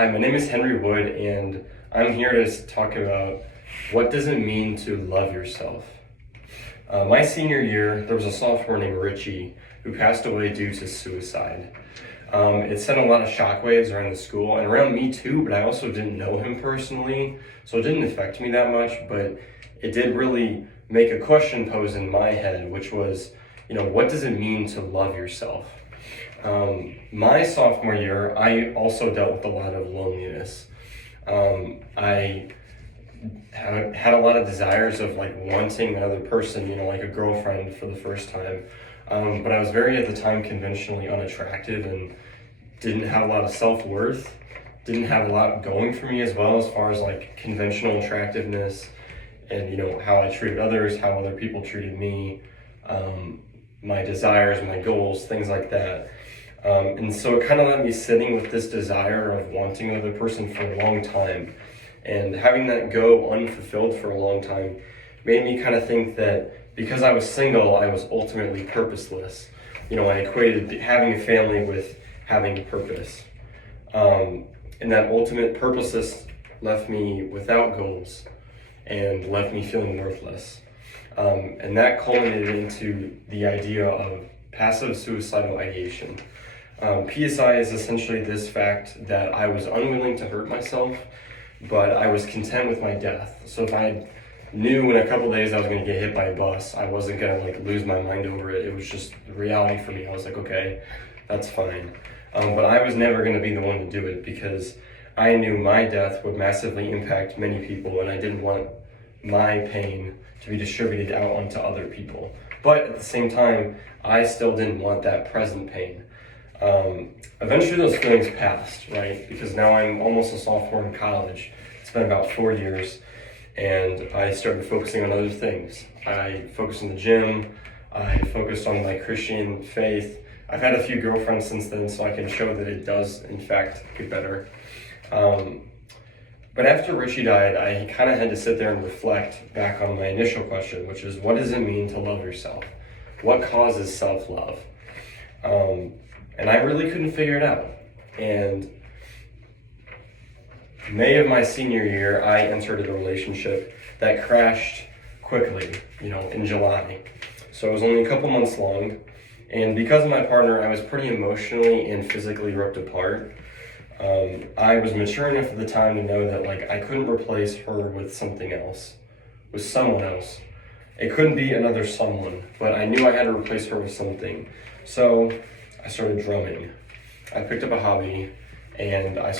Hi, my name is Henry Wood, and I'm here to talk about what does it mean to love yourself. My senior year, there was a sophomore named Richie who passed away due to suicide. It sent a lot of shockwaves around the school and around me too, but I also didn't know him personally, so it didn't affect me that much, but it did really make a question pose in my head, which was, what does it mean to love yourself? My sophomore year, I also dealt with a lot of loneliness. I had a lot of desires of wanting another person, like a girlfriend for the first time. But I was very at the time conventionally unattractive and didn't have a lot of self-worth, didn't have a lot going for me as well as far as conventional attractiveness and how I treated others, how other people treated me, my desires, my goals, things like that. And so it kind of left me sitting with this desire of wanting another person for a long time. And having that go unfulfilled for a long time made me kind of think that because I was single, I was ultimately purposeless. I equated having a family with having a purpose. And that ultimate purposeless left me without goals and left me feeling worthless. And that culminated into the idea of passive suicidal ideation. PSI is essentially this fact that I was unwilling to hurt myself, but I was content with my death. So if I knew in a couple days I was going to get hit by a bus, I wasn't going to lose my mind over it. It was just reality for me. I was like, okay, that's fine. But I was never going to be the one to do it because I knew my death would massively impact many people, and I didn't want my pain to be distributed out onto other people. But at the same time, I still didn't want that present pain. Eventually those feelings passed, right? Because now I'm almost a sophomore in college. It's been about 4 years, and I started focusing on other things. I focused on the gym. I focused on my Christian faith. I've had a few girlfriends since then, so I can show that it does, in fact, get better. But after Richie died, I kind of had to sit there and reflect back on my initial question, which is, what does it mean to love yourself? What causes self-love? And I really couldn't figure it out. And May of my senior year, I entered a relationship that crashed quickly, in July. So it was only a couple months long. And because of my partner, I was pretty emotionally and physically ripped apart. I was mature enough at the time to know that I couldn't replace her with something else, with someone else. It couldn't be another someone, but I knew I had to replace her with something. So I started drumming. I picked up a hobby and I started